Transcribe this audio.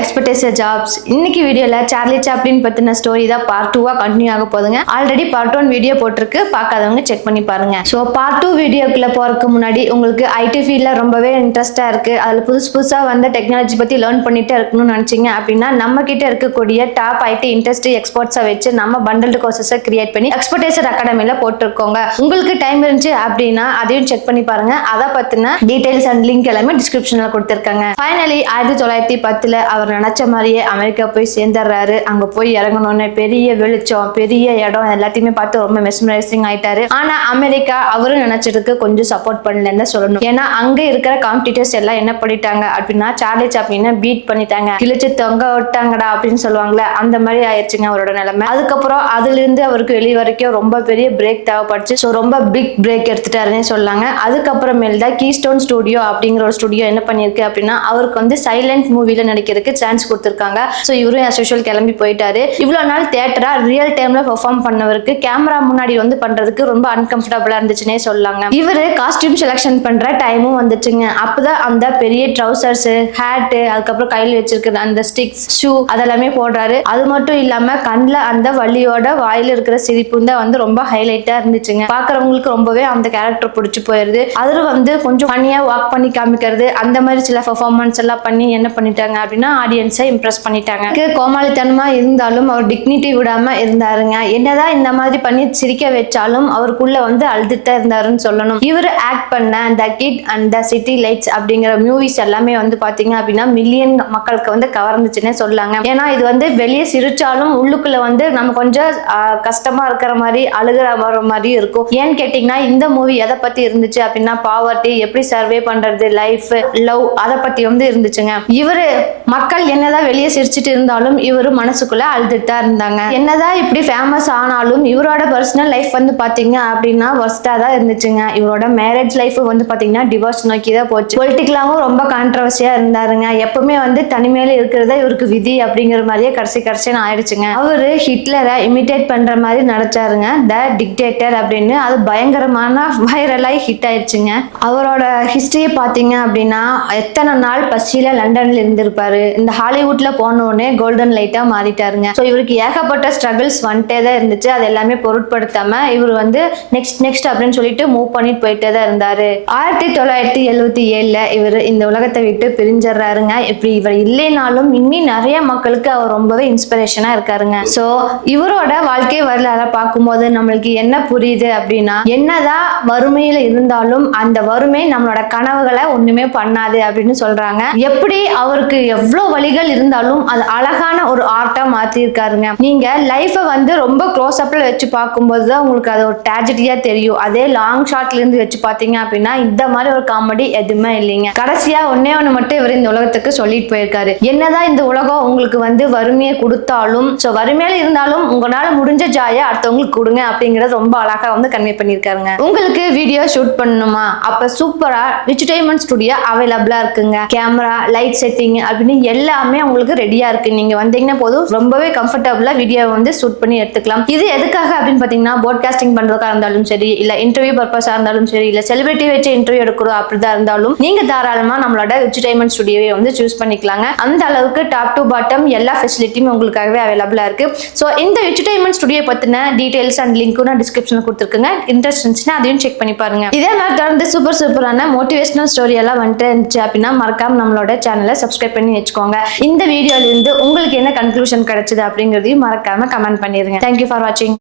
Expectation jobs. இன்னைக்கு வீடியோல Charlie Chaplin பத்தின ஸ்டோரி தான் பார்ட் 2 கண்டினியூ ஆக போகுதுங்க. ஆல்ரெடி பார்ட் 1 வீடியோ போட்டிருக்கு, பார்க்காதவங்க செக் பண்ணி பாருங்க. ஸோ பார்ட் 2 வீடியோக்குள்ள போறதுக்கு முன்னாடி உங்களுக்கு ஐடி ஃபீல்ட்ல ரொம்பவே இன்ட்ரெஸ்டா இருக்கு, அதுல புதுசா வந்த டெக்னாலஜி பத்தி லேர்ன் பண்ணிட்டே இருக்கணும்னு நினைச்சீங்க அப்படின்னா நம்ம கிட்ட இருக்கக்கூடிய டாப் ஐடி இண்டஸ்ட்ரி எக்ஸ்பர்ட்ஸை வச்சு நம்ம பண்டல்டு கோர்சஸை கிரியேட் பண்ணி எக்ஸ்பெக்டேஷன் அகாடமில போட்டிருக்கோங்க. உங்களுக்கு டைம் இருந்துச்சு அப்படின்னா அதையும் செக் பண்ணி பாருங்க. அதை பத்தின டீடைல்ஸ் அண்ட் லிங்க் எல்லாமே டிஸ்கிரிப்ஷன்ல கொடுத்திருக்காங்க. ஃபைனலி 1910 அவர் நினைச்ச மாதிரியே அமெரிக்கா போய் சேர்ந்துடுறாரு. அங்க போய் இறங்கணும்னு பெரிய வெளிச்சம், பெரிய இடம் எல்லாத்தையுமே பார்த்து ரொம்ப மெஸ்மரைசிங் ஆயிட்டாரு. ஆனா அமெரிக்கா அவரும் நினைச்சதுக்கு கொஞ்சம் சப்போர்ட் பண்ணலன்னு சொல்லணும். ஏன்னா அங்க இருக்கிற காம்படிட்டர்ஸ் எல்லாம் என்ன பண்ணிட்டாங்க அப்படின்னா சார்லி சாப்ளினை பீட் பண்ணிட்டாங்க, கிழிச்சு தொங்க விட்டாங்கடா அப்படின்னு சொல்லுவாங்கல்ல, அந்த மாதிரி ஆயிடுச்சுங்க அவரோட நிலைமை. அதுக்கப்புறம் அதுல இருந்து அவருக்கு வெளியே வரைக்கும் ரொம்ப பெரிய பிரேக் தேவைப்படுச்சு. ஸோ ரொம்ப பிக் பிரேக் எடுத்துட்டாருன்னு சொல்லாங்க. அதுக்கப்புறமேல் தான் கீஸ்டோன் ஸ்டுடியோ அப்படிங்கிற ஒரு ஸ்டுடியோ என்ன பண்ணிருக்கு அப்படின்னா அவருக்கு வந்து சைலண்ட் மூவில நடிக்கிறதுக்கு சான்ஸ் கொடுத்திருக்காங்க. ஸோ இவரும் as usual கிளம்பி போயிட்டாரு. இவ்வளவு நாள் தியேட்டரா ரியல் டைம்ல பெர்ஃபார்ம் பண்ணவருக்கு கேமரா முன்னாடி வந்து பண்றதுக்கு ரொம்ப அன்கம்ஃபர்டபுளா இருந்துச்சுன்னே சொல்லாங்க. இவரு காஸ்டியூம் செலக்ஷன் பண்ற டைமும் வந்துச்சுங்க. அப்பதான் அந்த பெரிய ட்ரௌசர்ஸ், ஹேட், அதுக்கப்புறம் கையில் வச்சிருக்கிற அந்த ஸ்டிக்ஸ், ஷூ அதெல்லாமே போடுறாரு. அது மட்டும் இல்லாம கண்ணில் அந்த வள்ளியோட வாயில இருக்கிற சிரிப்பு தான் வந்து ரொம்ப ஹைலைட்டா இருந்துச்சுங்க. பாக்குறவங்களுக்கு ரொம்பவே அந்த கேரக்டர் பிடிச்சு போயிருது. அதுல வந்து கொஞ்சம் ஃபன்னியா வாக் பண்ணி காமிக்கிறது, அந்த மாதிரி சில பெர்ஃபார்மன்ஸ் எல்லாம் பண்ணி என்ன பண்ணிட்டாங்க அப்படின்னா ஆடியன்ஸை இம்ப்ரெஸ் பண்ணிட்டாங்க. கோமாளித்தனமா இருந்தாலும் அவர் டிக்னிட்டி விடாம இருந்தாருங்க. என்னதான் இந்த மாதிரி பண்ணி சிரிக்க வச்சாலும் அவருக்குள்ள வந்து அழுதுட்டா இருந்தாருன்னு சொல்லணும். இவர் ஆக்ட் பண்ண the kid and the city lights அப்படிங்கிற மூவிஸ் எல்லாமே வந்து பாத்தீங்க அப்படின்னா மில்லியன் மக்களுக்கு வந்து கவர்ந்துச்சுன்னே சொல்லாங்க. ஏன்னா இது வந்து வெளியே சிரிச்சாலும் உள்ளுக்குள்ள வந்து நம்ம கொஞ்சம் கஷ்டமா இருக்கிற மாதிரி அழுகிற மாதிரி இருக்கும். ஏன்னு கேட்டீங்கன்னா இந்த மூவி எதை பத்தி இருந்துச்சு அப்படின்னா பாவர்ட்டி, எப்படி சர்வே பண்றது, லைஃப், லவ் அதை பத்தி வந்து இருந்துச்சுங்க. இவரு மக்கள் என்னதான் வெளியே சிரிச்சுட்டு இருந்தாலும் இவரு மனசுக்குள்ள அழுதுட்டா இருந்தாங்க. என்னதான் இப்படி ஃபேமஸ் ஆனாலும் இவரோட பர்சனல் லைஃப் வந்து பாத்தீங்க அப்படின்னா வர்ஸ்டா தான் இருந்துச்சுங்க. இவரோட மேரேஜ் லைஃப் வந்து பாத்தீங்கன்னா டிவோர்ஸ் நோக்கி தான் போச்சு. பொலிட்டிக்கலாவும் ரொம்ப கான்ட்ரவர்சியா இருந்தாருங்க. எப்பவுமே வந்து தனிமையில இருக்கிறதா இவருக்கு விதி அப்படிங்கிற மாதிரியே கடைசின்னு ஆயிடுச்சுங்க. அவரு ஹிட்லரை இமிடேட் பண்ற மாதிரி நடிச்சாருங்க, த டிக்டேட்டர் அப்படின்னு. அது பயங்கரமான வைரலாய் ஹிட் ஆயிடுச்சுங்க. அவரோட ஹிஸ்டரியை பாத்தீங்க அப்படின்னா எத்தனை நாள் பசியில லண்டன்ல இருந்திருப்பாரு. இந்த ஹாலிவுட்ல போனோடனே கோல்டன் லைட்டா மாறிட்டாருங்க. ஸோ இவருக்கு ஏகப்பட்ட ஸ்ட்ரகிள்ஸ் வந்துட்டே தான் இருந்துச்சு. அது எல்லாமே பொருட்படுத்தாம இவர் வந்து நெக்ஸ்ட் அப்படின்னு சொல்லிட்டு மூவ் பண்ணிட்டு போயிட்டே தான் இருந்தாரு. 1977 இவர் இந்த உலகத்தை விட்டு பிரிஞ்சிடறாருங்க. இப்படி இவர் இல்லைனாலும் இன்னும் நிறைய மக்களுக்கு அவர் ரொம்பவே இன்ஸ்பிரேஷனா இருக்காருங்க. ஸோ இவரோட வாழ்க்கை வரலாறு பார்க்கும்போது நம்மளுக்கு என்ன புரியுது அப்படின்னா என்னதான் வறுமையில இருந்தாலும் அந்த வறுமை நம்மளோட கனவுகளை ஒண்ணுமே பண்ணாது அப்படின்னு சொல்றாங்க. எப்படி அவருக்கு எவ்வளவு வழிகள் இருந்தாலும் அது அழகான ஒரு ஆர்ட்டா மாத்தி இருக்காருங்க. நீங்க லைஃப வந்து ரொம்ப க்ளோஸ் அப்ல வச்சு பார்க்கும்போது தான் உங்களுக்கு அது ஒரு ட்ராஜடியா தெரியும். அதே லாங் ஷாட்ல இருந்து வச்சு பாத்தீங்க அப்படின்னா இந்த மாதிரி ஒரு காமெடி எதுவுமே இல்லைங்க. கடைசியா ஒன்னே ஒண்ணு மட்டும் இவர் இந்த உலகத்துக்கு சொல்லிட்டு போயிருக்காரு. என்னதான் இந்த உலகம் உங்களுக்கு வந்து வறுமையை கொடுத்தாலும், வறுமையில இருந்தாலும் உங்களால முடிஞ்ச ஜாயா அடுத்தவங்களுக்கு கொடுங்க அப்படிங்கறது ரொம்ப அழகா வந்து கன்வே பண்ணிருக்காருங்க. உங்களுக்கு வீடியோ ஷூட் பண்ணணுமா? அப்ப சூப்பரா ரிச் டைமண்ட் ஸ்டுடியோ அவைலபிளா இருக்குங்க. கேமரா, லைட் செட்டிங் அப்படின்னு எல்லாமே உங்களுக்கு ரெடியா இருக்கு. நீங்க வந்தீங்கன்னா போதும் ரொம்பவே கம்ஃபர்டபுளா வீடியோ வந்து ஷூட் பண்ணி எடுத்துக்கலாம். இது எதுக்காக அப்படின்னு பாத்தீங்கன்னா போட்காஸ்டிங் பண்றதா இருந்தாலும் சரி, இல்ல இன்டர்வியூ பர்பஸா இருந்தாலும் சரி, இல்ல செலிபிரிட்டி வச்சு இன்டர்வியூ எடுக்கிறோம் அப்படிதான் இருந்தாலும் நீங்க தாராளமா நம்மளோட ரிச் டைமண்ட் ஸ்டுடியோவை வந்து சூஸ் பண்ணிக்கலாங்க. அந்த அளவுக்கு டாப் டு பாட்டம் எல்லா ஃபெசிலிட்டியும் உங்களுக்காகவே அவைலபிளா இருக்கு. ஸோ இந்த ரிச் டைமண்ட் ஸ்டுடியோ பத்தின டீடைல்ஸ் அண்ட் லிங்க்கும் நான் டிஸ்கிரிப்ஷன்ல கொடுத்துருக்கேங்க. இன்ட்ரெஸ்ட் இருந்துச்சுன்னா அதையும் செக் பண்ணி பாருங்க. இதே மாதிரி தொடர்ந்து சூப்பரான மோட்டிவேஷனல் ஸ்டோரி எல்லாம் வந்துட்டு இருந்துச்சு அப்படின்னா மறக்காம நம்மளோட சேனலை சப்ஸ்கிரைப் பண்ணி வச்சுக்கோங்க. இந்த வீடியோல இருந்து உங்களுக்கு என்ன கன்க்ளூஷன் கிடைச்சது அப்படிங்கறதையும் மறக்காம கமெண்ட் பண்ணிருங்க. தேங்க்யூ ஃபார் வாட்சிங்.